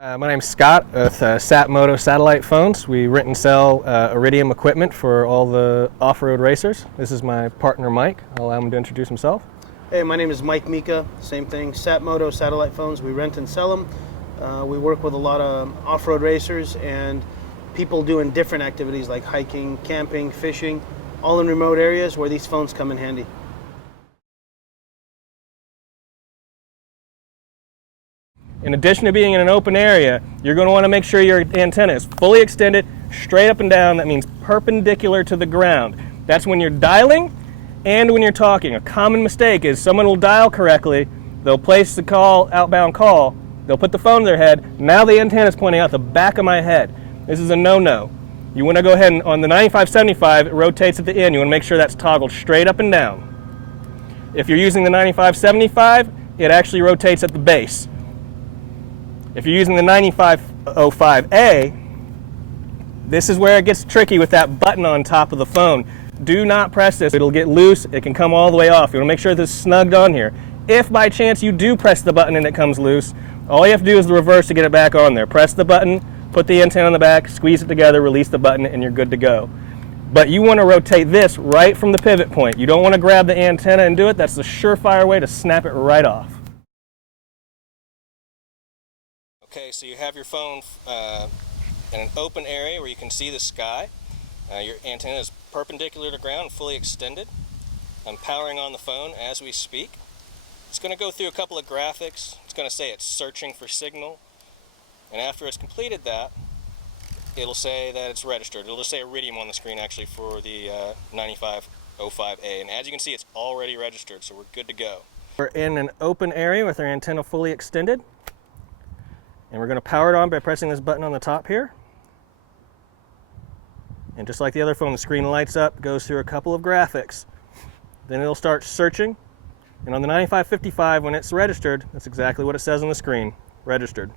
My name's Scott with Satmodo satellite phones. We rent and sell Iridium equipment for all the off-road racers. This is my partner Mike. I'll allow him to introduce himself. Hey, my name is Mike Mika. Same thing, Satmodo satellite phones. We rent and sell them. We work with a lot of off-road racers and people doing different activities like hiking, camping, fishing, all in remote areas where these phones come in handy. In addition to being in an open area, you're going to want to make sure your antenna is fully extended, straight up and down. That means perpendicular to the ground. That's when you're dialing and when you're talking. A common mistake is someone will dial correctly, they'll place the call, outbound call, they'll put the phone to their head, now the antenna is pointing out the back of my head. This is a no-no. You want to go ahead and on the 9575, it rotates at the end. You want to make sure that's toggled straight up and down. If you're using the 9575, it actually rotates at the base. If you're using the 9505A, this is where it gets tricky with that button on top of the phone. Do not press this. It'll get loose. It can come all the way off. You want to make sure this is snugged on here. If by chance you do press the button and it comes loose, all you have to do is the reverse to get it back on there. Press the button, put the antenna on the back, squeeze it together, release the button, and you're good to go. But you want to rotate this right from the pivot point. You don't want to grab the antenna and do it. That's the surefire way to snap it right off. Okay, so you have your phone in an open area where you can see the sky. Your antenna is perpendicular to ground, fully extended. I'm powering on the phone as we speak. It's going to go through a couple of graphics. It's going to say it's searching for signal. And after it's completed that, it'll say that it's registered. It'll just say Iridium on the screen actually for the 9505A. And as you can see, it's already registered, so we're good to go. We're in an open area with our antenna fully extended. And we're going to power it on by pressing this button on the top here. And just like the other phone, the screen lights up, goes through a couple of graphics. Then it'll start searching. And on the 9555, when it's registered, that's exactly what it says on the screen, registered.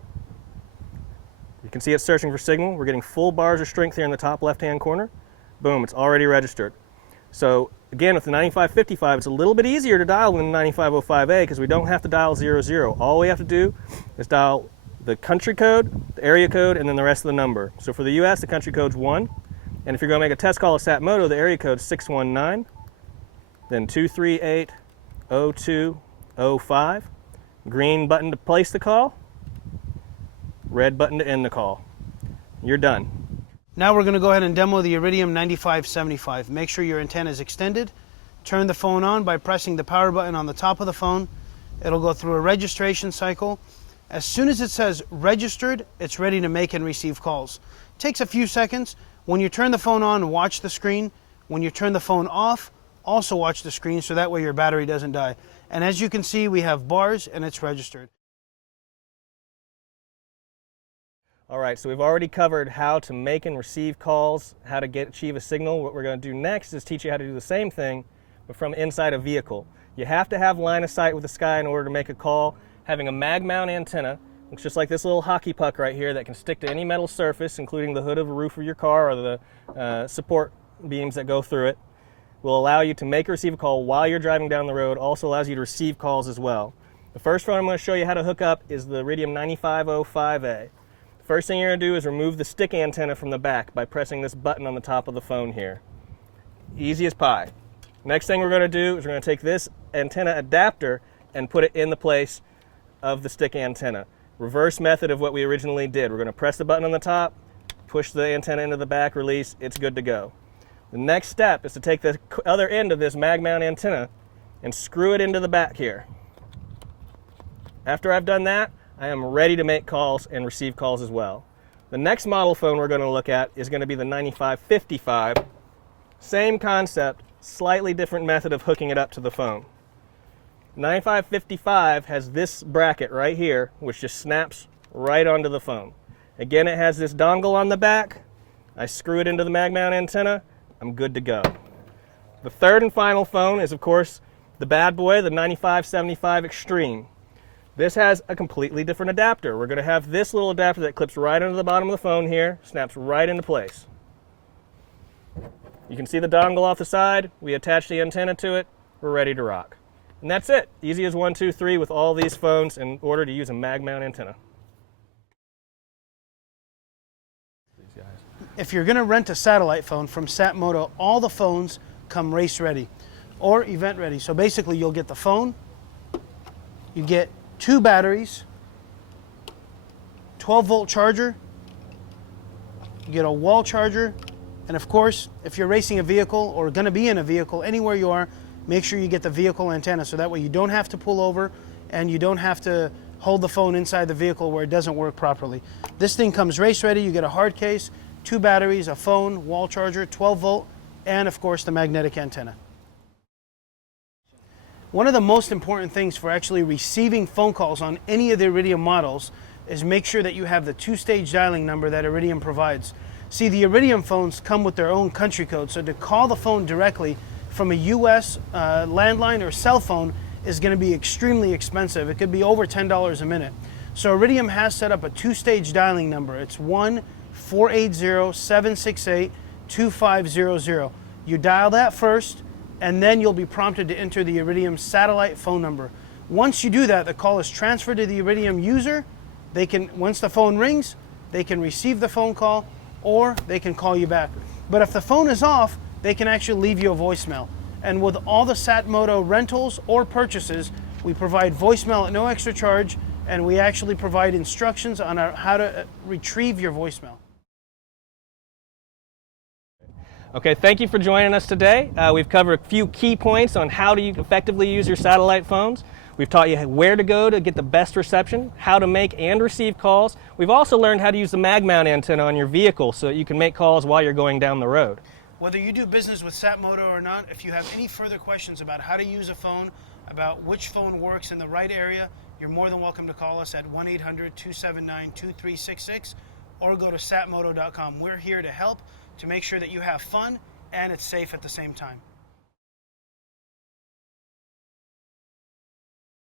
You can see it's searching for signal. We're getting full bars of strength here in the top left-hand corner. Boom, it's already registered. So again, with the 9555, it's a little bit easier to dial than the 9505A because we don't have to dial 00. All we have to do is dial the country code, the area code, and then the rest of the number. So for the US, the country code's 1. And if you're going to make a test call to Satmodo, the area code's 619, then 238-0205. Green button to place the call, red button to end the call. You're done. Now we're going to go ahead and demo the Iridium 9575. Make sure your antenna is extended. Turn the phone on by pressing the power button on the top of the phone. It'll go through a registration cycle. As soon as it says registered, it's ready to make and receive calls. It takes a few seconds. When you turn the phone on, watch the screen. When you turn the phone off, also watch the screen so that way your battery doesn't die. And as you can see, we have bars and it's registered. All right, so we've already covered how to make and receive calls, how to achieve a signal. What we're going to do next is teach you how to do the same thing, but from inside a vehicle. You have to have line of sight with the sky in order to make a call. Having a mag mount antenna, looks just like this little hockey puck right here that can stick to any metal surface, including the hood of the roof of your car or the support beams that go through it, will allow you to make or receive a call while you're driving down the road. Also allows you to receive calls as well. The first phone I'm going to show you how to hook up is the Iridium 9505A. The first thing you're going to do is remove the stick antenna from the back by pressing this button on the top of the phone here. Easy as pie. Next thing we're going to do is we're going to take this antenna adapter and put it in the place of the stick antenna. Reverse method of what we originally did. We're going to press the button on the top, push the antenna into the back, release, it's good to go. The next step is to take the other end of this mag mount antenna and screw it into the back here. After I've done that, I am ready to make calls and receive calls as well. The next model phone we're going to look at is going to be the 9555. Same concept, slightly different method of hooking it up to the phone. 9555 has this bracket right here, which just snaps right onto the phone. Again, it has this dongle on the back. I screw it into the mag mount antenna. I'm good to go. The third and final phone is, of course, the bad boy, the 9575 Extreme. This has a completely different adapter. We're going to have this little adapter that clips right under the bottom of the phone here, snaps right into place. You can see the dongle off the side. We attach the antenna to it. We're ready to rock. And that's it. Easy as 1, 2, 3 with all these phones in order to use a mag mount antenna. if you're going to rent a satellite phone from Satmodo, all the phones come race ready or event ready. So basically you'll get the phone, you get 2 batteries, 12-volt charger, you get a wall charger, and of course, if you're racing a vehicle or going to be in a vehicle, anywhere you are, make sure you get the vehicle antenna so that way you don't have to pull over and you don't have to hold the phone inside the vehicle where it doesn't work properly. This thing comes race ready. You get a hard case, 2 batteries, a phone, wall charger, 12-volt, and of course the magnetic antenna. One of the most important things for actually receiving phone calls on any of the Iridium models is make sure that you have the 2-stage dialing number that Iridium provides. See, the Iridium phones come with their own country code, so to call the phone directly from a US landline or cell phone is going to be extremely expensive. It could be over $10 a minute. So Iridium has set up a 2-stage dialing number. It's 1-480-768-2500. You dial that first, and then you'll be prompted to enter the Iridium satellite phone number. Once you do that, the call is transferred to the Iridium user. They can, once the phone rings, they can receive the phone call or they can call you back. But if the phone is off, they can actually leave you a voicemail. And with all the Satmodo rentals or purchases, we provide voicemail at no extra charge, and we actually provide instructions on how to retrieve your voicemail. Okay, thank you for joining us today. We've covered a few key points on how to effectively use your satellite phones. We've taught you where to go to get the best reception, how to make and receive calls. We've also learned how to use the mag mount antenna on your vehicle so that you can make calls while you're going down the road. Whether you do business with Satmodo or not, if you have any further questions about how to use a phone, about which phone works in the right area, you're more than welcome to call us at 1-800-279-2366 or go to satmodo.com. We're here to help, to make sure that you have fun and it's safe at the same time.